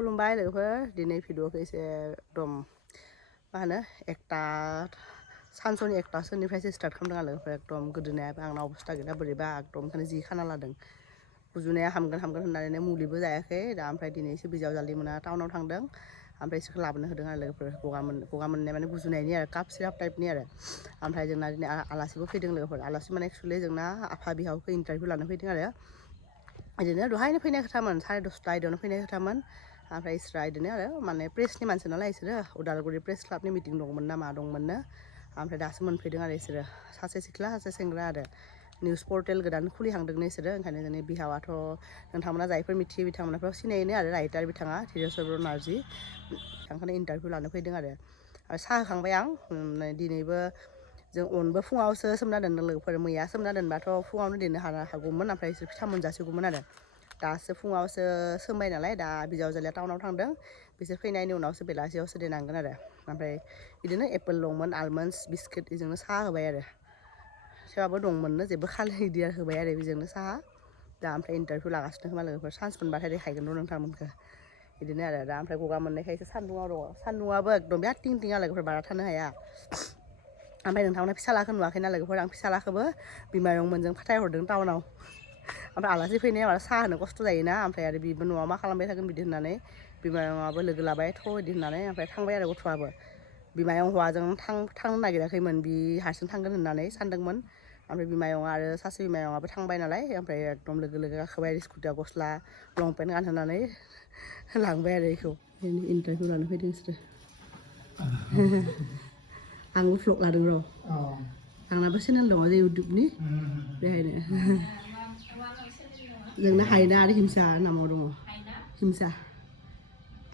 खुलुमबाय लोगोफोर दिनै भिडिअखौ एसे एकदम मा होनो एकता सानसुनि एकतासोनिफ्रायसो स्टार्ट खालामदों आरो लोगोफोर एकदम गोदोनायाबो आंना अबस्था गैला बोरैबा एकदम ओंखायनो जि खाना लादों गुजुनाया हामगोन होननानै मुलिबो जायाखै दा ओमफ्राय दिनै एसे बिजावजालि मोना टाउनाव थांदों ओमफ्राय इसोरखौ लाबोनो होदों आरो लोगोफोर गगा मोननाय माने गुजुनायनि आरो काफ सिराप टाइपनि आरो ओमफ्राय जोंना दिनै आलासिबो फैदों लोगोफोर आलासि माने एक्सुवेलि जोंना आफा बिहावखौ इन्टारभिउ लानो फैदों आरो बिदिनो दहायनो फैनाय खोथामोन 10:30 आयदायावनो फैनाय खोथामोन ओमफ्राय इसोरा बिदिनो आरो माने प्रेसनि मानसि नालाय इसोरो उदालगुरि प्रेस क्लाबनि मिटिं दंमोन ना मा दंमोननो ओमफ्राय दासो मोनफैदों आरो इसोरो सासे सिख्ला सासे सेंग्रा आरो निउस पर्टेल गोदान खुलिहांदोंनो इसोरो ओंखायनो जोंनि बिहावाथ' नोंथांमोना जायफोर मिथियो बिथांमोनाथ' सिनायोनो आरो राइटार बिथाङा धीरेश्वर बर' नार्जि बिथांखौनो इन्टारभिउ लानो फैदों आरो साहा होखांबाय आं दिनैबो जों अनबो फुङावसो सोमना दोनदों लोगोफोर मैया सोमना दोनबाथ' फुङावनो देनो हागौमोन ओमफ्राय इसोर फिथा मोनजासिगौमोन आरो दासो फुङावसो सोमबाय नालाय दा बिजावजालिया टाउनाव थांदों बिसोर फैनायनि उनावसो बेलासियावसो देनांगोन आरो ओमफ्राय बिदिनो एपोल दंमोन आलमन्डस बिस्किट बेजोंनो साहा होबाय आरो सोरबाबो दंमोननो जेबो खालाय इदि आरो होबाय आरो बेजोंनो साहा दा ओमफ्राय इन्टारभिउ लागासिनो खोमा लोगोफोर चान्स मोनबाथाय देखायगोन र' नोंथांमोनखौ बिदिनो आरो दा ओमफ्राय गगा मोननायखायसो सान्दुङाव दङ सान्दुङाबो एकदम बिराद थिं थिं लोगोफोर बारा थानो हाया ओमफ्राय नोंथांमोना फिसालाखौ नुवाखैना लोगोफोर आं फिसालाखौबो बिमायंमोनजों फाथायहरदों टाउनाव ओमफ्राय आलासि फैनाया माबा साहा होनो खस्थ' जायोना ओमफ्राय आरो बिबो न'आव मा खालामबाय थागोन बिदि होननानै बिमायंआबो लोगो लाबाय थ' बिदि होननानै ओमफ्राय थांबाय आरो गथ'आबो बिमायं हौवाजों थांनो नागिराखैमोन बि हारसिं थांगोन होननानै सानदोंमोन ओमफ्राय बिमायंआ आरो सासे बिमायंआबो थांबाय नालाय ओमफ्राय एकदम लोगो गाखोबाय स्कुटियाव गस्ला लंपेन्ट गानहोनानै लांबाय आरो बेखौ इन्टारभिउ लानो फैदों बिसोरो आंबो भ्लग लादों र' आंनाबो चेनेल दङ जे इउटुबनि बेहायनो जोंना हायना आरो हिमसा नामाव दङ हिमसा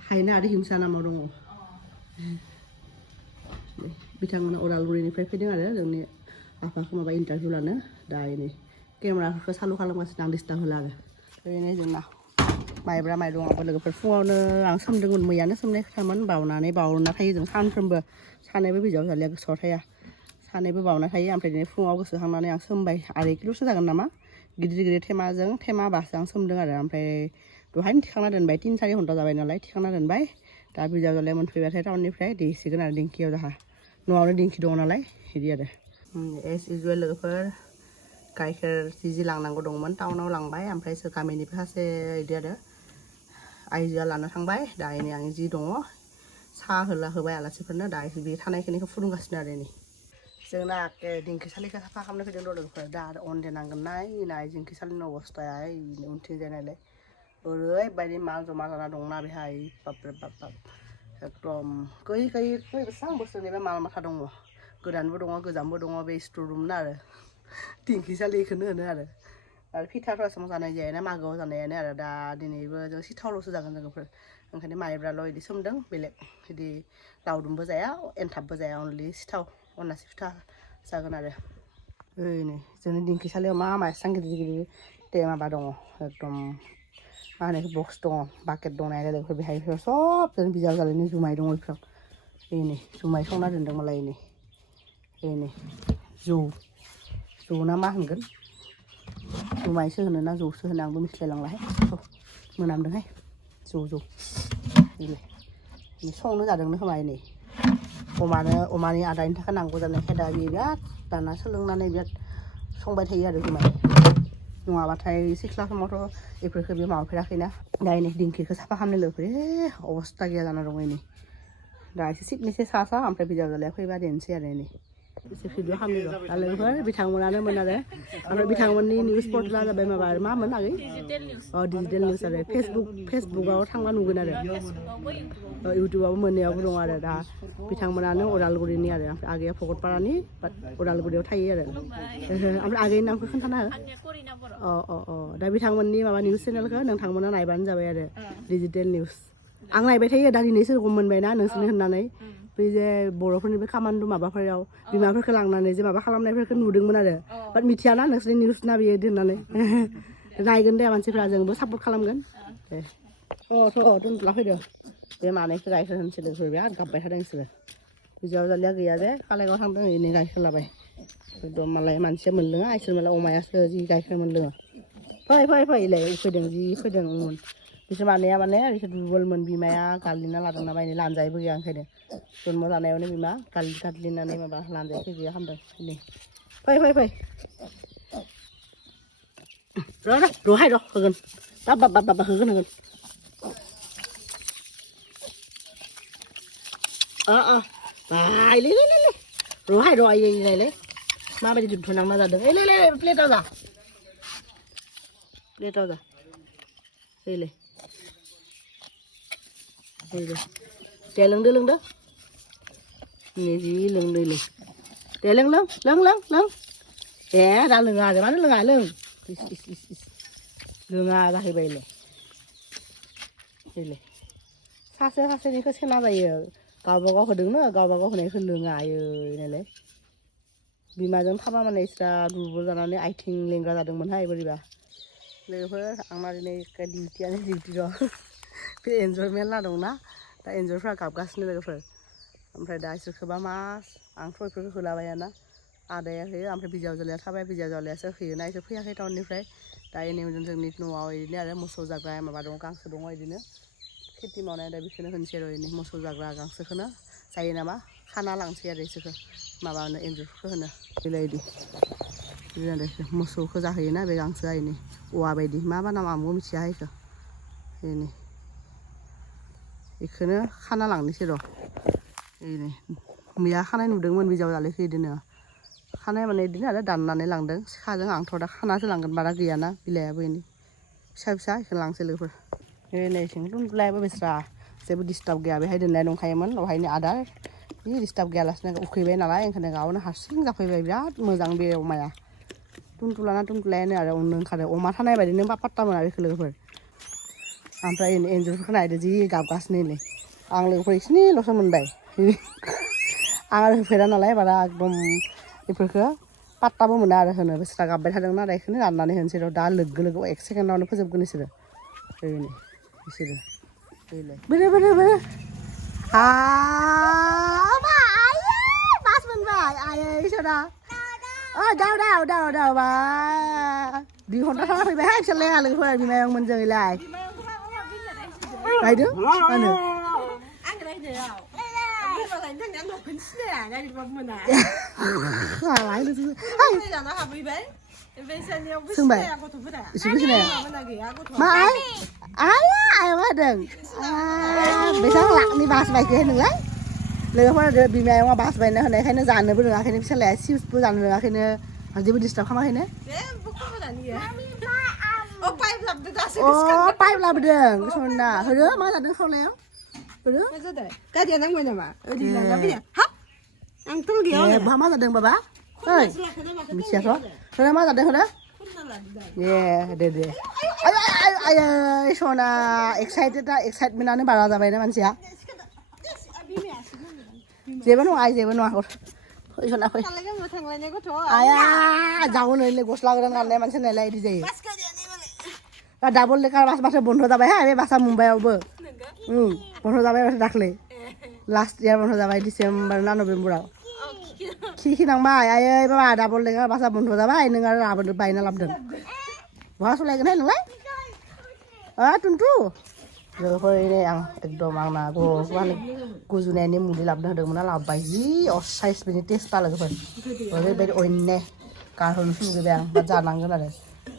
हायना आरो हिमसा नामाव दङ बिथांमोना अदालगुरिनिफ्राय फैदों आरो जोंनि आफाखौ माबा इन्टारभिउ लानो दा नै केमेराफोरखौ सालु खालामगासिनो आं डिस्टार्ब होला आरो ओरैनो जोंना माइब्रा माइरंआबो लोगोफोर फुङावनो आं सोमदोंमोन मैयानो सोमनाय खोथामोन बावना थायो जों सानफ्रोमबो सानैबो बिजावजालिया गोसोआव थाया सानैबो बावना थायो ओमफ्राय दिनै फुङाव गोसोखांनानै आं सोमबाय आरो किल'सो जागोन नामा गिदिर थेमा बासो आं सोमदों आरो ओमफ्राय दहायनो थिखांना दोनबाय 3-4 घन्टा जाबाय नालाय थिखांना दोनबाय दा बिजावजालिया मोनफैबाथाय टाउननिफ्राय देसिगोन आरो दिंखियाव जाहा न'आवनो दिंखि दङ नालाय बिदि आरो एस इउजुवेल लोगोफोर गाइखेर जि लांनांगौ दंमोन टाउनाव लांबाय ओमफ्राय गामिनिबो सासे बिदि आरो आइजोआ लाना थांबाय दा नै आं जि दङ साहा होबाय आलासिफोरनो दा बे थानायखिनिखौ फुदुंगासिनो आरो नै जोंना दिंखिसालिखौ साफा खालामनो फैदों लोगोफोर दा आरो अन देनांगोन नाय दिंखिसालिनि अबस्थाया उनथिंजाय नायलाय ओरैबायदि माल जमा जाना दंना बेहाय बापरे बाप एकदम गैयै बेसेबां बोसोरनि बे माल माथा दङ गोदानबो दङ गोजामबो दङ बे स्ट'र रुम ना आरो दिंखिसालिखौनो होनो आरो फिथाफ्रासो जानाय जायाना मागोआव जानायानो आरो दा दिनैबो जों सिथावल'सो जागोन लोगोफोर ओंखायनो माइब्राल' बिदि सोमदों बेलेग बिदि लावदुमबो जाया एनथाबबो जाया अनलि सिथाव अनासि फिथा जागोन आरो नै जोंनि दिंखिसालियाव मा एसेबां गिदिर माबा दङ एकदम मा होनो बक्स दङ बाकेट दङ लोगोफोर बेहाय सब जों बिजावजालिनि जुमाय दङ बेफोराव नै जुमाय संना दोनदों मालाय नै जौ ना मा होनगोन जुमायसो होनो ना जौसो होनो आंबो मिथिलायलांलाहाय मोनामदोंहाय जौ संनो जादोंनो खोमा नै अमानि आदारनि थाखाय नांगौ जानायखाय दा बिराद दाना सोलोंनानै बिराद संबाय थायो आरो जुमाय नङाबाथाय सिख्ला समावथ' बेफोरखौ बे माबाफेराखैना दा नै दिंखिखौ साफा खालामनो लोगोफोर अबस्था गैया जाना दङ नै दा एसे सिबनोसै सा ओमफ्राय बिजावजालिया फैबा देनोसै आरो नै एसे भिडिअ खालामनो र' दा लोगोफोर बिथांमोनानो मोन आरो ओमफ्राय बिथांमोननि निउस पर्टेला जाबाय माबा मामोन आगै डिजिटेल निउस आरो फेसबुकआव थांबा नुगोन आरो इउटुबावबो मोननायावबो दं आरो दा बिथांमोनानो अदालगुरिनि आरो ओमफ्राय आगैया भकतपारानि अदालगुरियाव थायो आरो ओमफ्राय आगैनि नामखौ खोन्थानो हो दा बिथांमोननि माबा निउस चेनेलखौ नोंथांमोना नायबानो जाबाय आरो डिजिटेल निउस आं नायबाय थायो दा दिनै सोरखौ मोनबायना नोंसोरनो होननानै बै जे बर'फोरनि बे कामान्डु माबाफोराव बिमाफोरखौ लांनानै जे माबा खालामनायफोरखौ नुदोंमोन आरो बाट मिथियाना नोंसोरनि निउस ना बेयो होननानै नायगोन दे मानसिफ्रा जोंबो सापर्ट खालामगोन दे दोनथ'ला फैदो बे मानैखौ गाइखेर होनोसै लोगोफोर बिराद गाबबाय थादों बिसोरो बिजावजालिया गैया जे कालाइगाव थांदों नै गाइखेर लाबाय एकदम मालाय मानसिया मोनलोङा इसोर मालाय अमायासो जि गाइखेर मोनलोङो फै इलाय फैदों जि फैदों बिसोर मानैया माने बिसोर दुरबलमोन बिमाया गालिना लादोंना बायनो लानजायबो गैया ओंखायनो जन्म जानायावनो बिमा गालिनानै माबा लानजायखौ गैया खालामदों नै फै र'हाय र' होगोन बाब होगोन बाय ले र'हाय र' आयै माबायदि दुथनांना जादों ले प्लेटाव जा दे लोंदो जि लोंदो दे लों ए दा लोङा मानो लोङा लों लोङा जाहैबाय सासेनिखौ सेना जायो गावबागाव होदोंनो गावबागाव होनायखौ लोङा आयै नालाय बिमाजों थाबा माने इसरा दुरबल जानानै आथिं लेंग्रा जादोंमोनहाय बोरैबा लोगोफोर आंना दिनै डिउटियानो डिउटि र' बे एन्जर मेरला दंना दा एन्जरफ्रा गाबगासिनो लोगोफोर ओमफ्राय दा इसोरखौबा आंथ' बेफोरखौ होलाबायाना आदाया होयो ओमफ्राय बिजावजालिया थाबाय बिजावजालियासो होयोना इसोर फैयाखै टाउननिफ्राय दा एनै जोंनि न'आव बिदिनो आरो मोसौ जाग्रा माबा दं गांसो दङ बिदिनो खेथि मावनाय दा बेखौनो होनसै आरो बिदिनो मोसौ जाग्रा गांसोखौनो जायो नामा खाना लांसै आरो इसोरखौ माबानो एन्जरफोरखौ होनो बिदि मोसौखौ जाहैयोना बे गांसोआ इनि औवा बायदि मा नाम आंबो मिथिया इखौ इनि बेखौनो खाना लांनोसै र' इनि मैया खानाय नुदोंमोन बिजावजालिखौ बिदिनो खानाय माने बिदिनो आरो दाननानै लांदों सिखाजों आंथ' दा खानासो लांगोन बारा गैयाना बिलाइयाबो इनि फिसा बेखौनो लांसै लोगोफोर नै सिंथुनलायाबो बेस्रा जेबो डिस्टार्ब गैया बेहाय दोननाय दंखायोमोन बेवहायनो आदार बे डिस्टार्ब गैयालासिनो उखैबाय नालाय ओंखायनो गावनो हारसिं जाफैबाय बिराद मोजां बे अमाया टुनटुलायानो आरो उननो ओंखारो अमा थानाय बायदिनो पात्ता मोना बेखौ लोगोफोर ओमफ्राय एन्जरफोरखौ नायदो जि गाबगासिनो नै आं लोगोफोर एसेल'सो मोनबाय आं आरो होफेरा नालाय बारा एकदम बेफोरखौ पात्ताबो मोना आरो होनो बेस्रा गाबबाय थादोंना दा बेखौनो राननानै होनोसै र' दा लोगो 1 सेकेन्डआवनो फोजोबगोन बिसोरो बोरो मास मोनबाय आयै इसोरा दाव बा 2 घन्टा थाना फैबायहाय फिसालाया लोगोफोर बिमायं मोनजोंलाय गायदों मानो सोंबाय इसोरबो सिनाया मा आइ होदों बेसेबां लाखनि बासबायखो नोंलाय लोगोफोर बिमायंआ बासबायना होनायखायनो जानोबो रोङाखैनो फिसालाया सिप्सबो जानो रोङाखैनो जेबो डिस्टार्ब खालामाखैनो पाइप लाबोदों सना होदो मा जादों खावलायाव होदो गारिया नांबाय नामा आंथ' गैया बहा मा जादों बाबा ओइ मिथियाथ' होदो मा जादों होदो दे आयै सना एक्साइटमेन्टआनो बारा जाबायना मानसिया जेबो नङा सना फै आया जावनो गस्ला गोदान गाननाय मानसि नालाय बिदि जायो दा डाबल लेकार बास माथो बन्द जाबायहाय बे बासा मुम्बाइआवबो बन्द जाबाय माथो दाख्लै लास्ट इयार बन्द जाबाय डिसेम्बर ना नभेम्बराव खिनांबाय आयै बाबा डाबल लेकार बासा बन्द जाबाय नों आरो लाबोदो बायना लाबोदों बहा सलायगोनहाय नोंलाय टुनटु लोगोफोर आं एकदम आंना गुजुनायनि मुलि लाबोनो होदोंमोन लाबोबाय जि असाइस बिनि टेस्टआ लोगोफोर ओरैबायदि अन्ने गारहरनोसो लुगैबाय आं बा जानांगोन आरो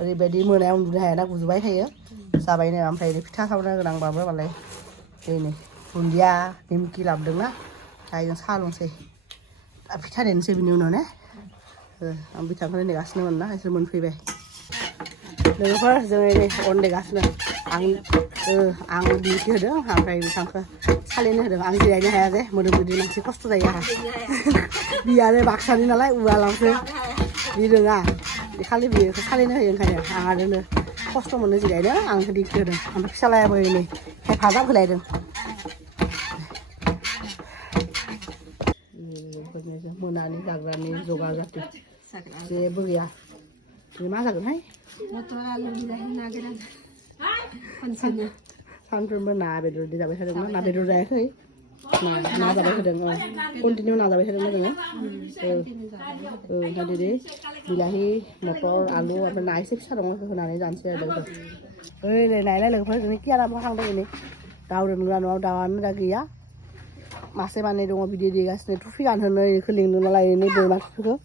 ओरैबायदि मोनायाव उन्दुनो हायाना गुजुबाय थायो जाबायनो ओमफ्राय फिथा सावनो गोनांबाबो मालाय नै दुन्दिया निमकि लाबोदोंना दायो साहा लोंसै फिथा देनोसै बिनि उनाव ने आं बिथांखौनो नेगासिनोमोन ना इसोर मोनफैबाय लोगोफोर जोङो नै अन देगासिनो आं डिउटि होदों ओमफ्राय बिथांखौ सालायनो होदों आं जिरायनो हाया जे मोदोम गिदिर मानसि खस्थ' जायो आंहा बियो आरो बाक्सानि नालाय उवालावसो बि रोङा खालि बियोखौ सालायनो होयो ओंखायनो आं आरो खस्थ' मोनो जिरायनो आं डिउटि होदों ओमफ्राय फिसालायाबो नै हेफाजाब होलायदों मोनानि जाग्रानि जगार जाथो जेबो गैया मा जागोनहाय सानफ्रोमबो ना बेदर जाबाय थादोंमोन ना बेदर जायाखै नाजाबाय थादों कन्टिनिउ नाजाबाय थादों जोङो ओमफ्राय दिनै बिलाहि मटर आलु ओमफ्राय ना एसे फिसा दङ बेखौ होनानै जानोसै आरो लोगोफोर ओइ नायलाय लोगोफोर जोंनि कियाराबो थांदों नै दाउ दोनग्रा न'आव दाउआनो दा गैया मासे मानै दङ बिदै दैगासिनो थुफि गानहोनो बेखौ लिंदों नालाय नै बोरमा थुफिखौ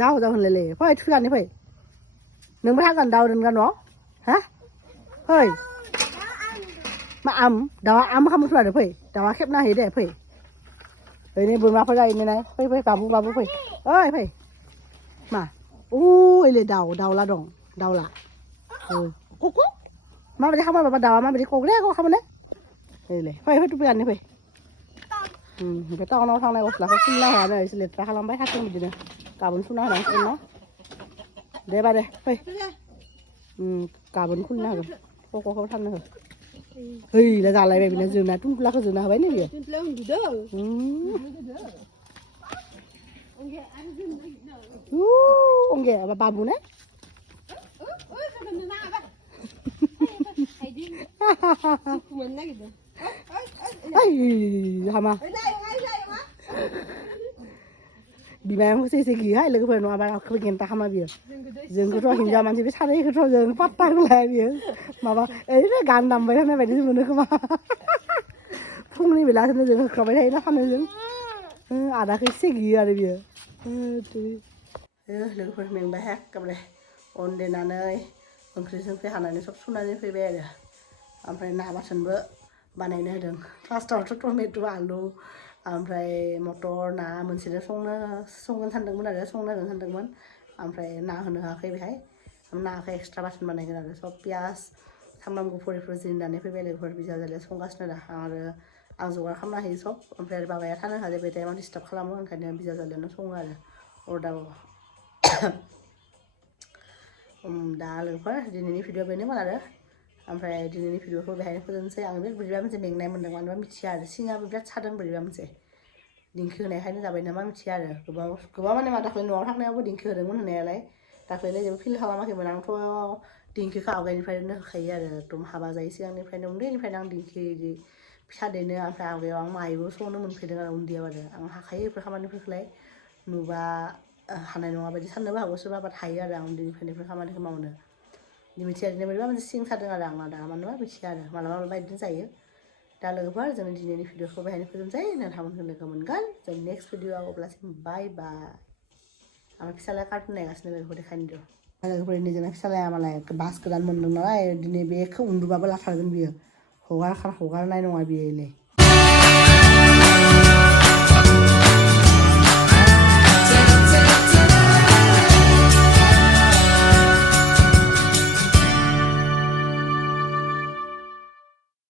जाव होनलायलायो फै थुफि गाननो फै नोंबो थागोन दाउ दोनग्रा न'आव हा फै मा दाउआ खालामनो आरो फै दाउआ खेबना होयो दे फै ओरैनो बोरमाफोर जायो नाय फै बाबु फै ओइ फै मा ओइले दाउला दं दाउला माबायदि खालामो बाबा दाउआ माबायदि कग्रे खालामो ओइले फै थुफि गाननो फै ओमफ्राय टाउनाव थांनाय गस्लाखौ सुना होनानै एसे लेथ्रा खालामबाय हारसिं बिदिनो गाबोन सुना होनांसिगोन ना दे दे फै गाबोन खुलिनो हागोन कक'खौ थांनो हो हैला जालायबाय बिना जोना टुनटुलाखौ जोना होबाय नै बियो अंगे बाबु ने हामा बिमायाखौसो एसे गियोहाय लोगोफोर नङाबा रावखौबो गेन्टा खामा बियो जोंखौथ' हिनजाव मानसि बे सानैखौथ' जों पात्ताखौ लाया बियो माबा ओरैनो गान दामबाय थानाय बायदिसो मोनो खोमा फुंनि बेलासिनो जों होख्रावबाय थायोना सानैजों आदाखौ एसे गियो आरो बियो लोगोफोर मेंबाय एखेबारे अन देनानै ओंख्रि हानानै सब सुनानै फैबाय आरो ओमफ्राय ना बाथोनबो बानायनो होदों फार्स्टआवथ' टमेट' आलु ओमफ्राय मटर ना मोनसेजों संगोन सानदोंमोन आरो संनो होगोन सानदोंमोन ओमफ्राय ना होनो होआखै बेहाय नाखौ एक्सट्रा बाथोन बानायगोन आरो सब पियास सामब्राम गुफुर जिरनानै फैबाय लोगोफोर बिजावजालिया संगासिनो दा आरो आं जगार खालामना होयो सब ओमफ्राय आरो बाबाया थानो होआ बे टाइमाव डिस्टार्ब खालामो ओंखायनो बिजावजालियानो सङो आरो अरदाबाव दा लोगोफोर दिनैनि भिडिअ बेनोमोन आरो ओमफ्राय दिनैनि भिडिअखौ बेहायनो फोजोबनोसै आं बे बोरैबा मोनसे मेंनाय मोन्दों मानोबा मिथिया आरो सिङाबो बिराद सादों बोरैबा मोनसे दिंखि होनायखायनो जाबाय नामा मिथिया आरो गोबां माने मा दाख्लै न'आव थांनायावबो दिंखि होदोंमोन होनायालाय दाख्लैलाय जेबो फिल खालामाखैमोन आंथ' दिंखिखौ आवगायनिफ्रायनो होखायो आरो एकदम हाबा जायै सिगांनिफ्रायनो उन्दैनिफ्रायनो आं दिंखि बिदि फिथा देनो ओमफ्राय आवगायाव आं माइबो संनो मोनफैदों आरो उन्दैयाव आरो आं हाखायो बेफोर खामानिफोरखौलाय नुबा हानाय नङा बायदि साननोबो हागौ सोरबाबा हायो आरो आं उन्दैनिफ्रायनो बेफोर खामानिखौ मावनो मिथिया ओरैनो बोरैबा मोनसे सिं सादों आरो आंना दा मानोबा मिथिया आरो मालाबा बिदिनो जायो दा लोगोफोर जों दिनैनि भिडिअखौ बेहायनो फोजोबनोसै नोंथांमोनखौ लोगो मोनगोन जों नेक्स्ट भिडिअआव अब्लासिम बाय बाय आं फिसालाया कार्टुन नायगासिनो बेखौ देखायनो दिर' लोगोफोरनि जोंना फिसालाया मालाय बास गोदान मोनदों नालाय दिनै बेखौ उन्दुबाबो लाथारगोन बियो हगारनाय नङा बियोलै